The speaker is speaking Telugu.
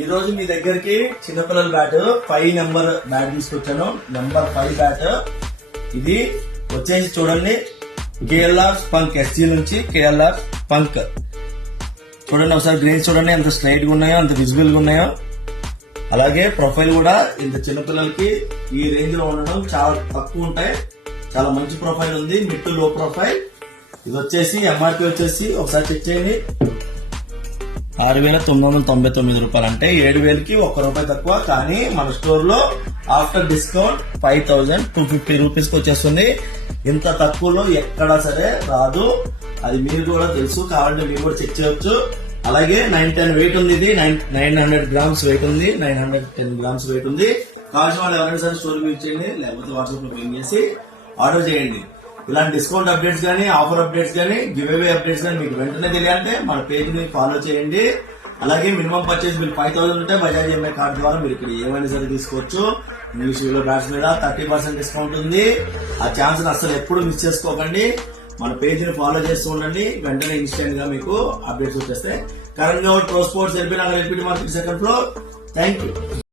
ఈ రోజు మీ దగ్గరికి చిన్నపిల్లల బ్యాట్ 5 నెంబర్ బ్యాట్ తీసుకొచ్చాను. నెంబర్ 5 బ్యాట్ ఇది వచ్చేసి చూడండి, కేఎల్ఆర్ పంక్ ఎస్జీ నుంచి కేఎల్ఆర్ పంక్. చూడండి ఒకసారి గ్రీన్స్ చూడండి ఎంత స్ట్రైట్ గా ఉన్నాయో, అంత విజిబుల్ గా ఉన్నాయో. అలాగే ప్రొఫైల్ కూడా ఇంత చిన్నపిల్లలకి ఈ రేంజ్ లో ఉండడం చాలా తక్కువ ఉంటాయి. చాలా మంచి ప్రొఫైల్ ఉంది, మిడ్ టు లో ప్రొఫైల్. ఇది వచ్చేసి ఎంఆర్పి వచ్చేసి ఒకసారి చెక్ చేయండి, 6,999 రూపాయలు, అంటే 7,000కి ₹1 తక్కువ. కానీ మన స్టోర్ లో ఆఫ్టర్ డిస్కౌంట్ 5,250 రూపీస్ కి వచ్చేస్తుంది. ఇంత తక్కువలో ఎక్కడా సరే రాదు, అది మీరు కూడా తెలుసు. కావాలంటే మీరు కూడా చెక్ చేయొచ్చు. అలాగే 910 వెయిట్ ఉంది, ఇది 900 గ్రామ్స్ వెయిట్ ఉంది, 910 గ్రామ్స్ వెయిట్ ఉంది. కావాల్సిన వాళ్ళు ఎవరైనా సరే స్టోర్ విజిట్ చేయండి, లేకపోతే వాట్సాప్ లో పిన్ చేసి ఆర్డర్ చేయండి. ఇలాంటి డిస్కౌంట్ అప్డేట్స్ కానీ, ఆఫర్ అప్డేట్స్ కానీ, గివ్ అవే అప్డేట్స్ కానీ మీకు వెంటనే తెలియాలంటే మన పేజ్ ని ఫాలో చేయండి. అలాగే మినిమం పర్చేస్ బిల్ 5,000 ఉంటే బజాజ్ ఈఎంఐ కార్డు ద్వారా మీరు ఇక్కడ ఏమైనా సరే తీసుకోవచ్చు. ఇంగ్లీష్ వీలో బ్యాట్స్ మీద 30% డిస్కౌంట్ ఉంది. ఆ ఛాన్స్ అసలు ఎప్పుడు మిస్ చేసుకోకండి. మన పేజ్ ని ఫాలో చేస్తూ ఉండండి, వెంటనే ఇన్స్టెంట్ గా మీకు అప్డేట్స్ వచ్చేస్తాయి. Current pro sports LB Nagar LPT market second floor. Thank you.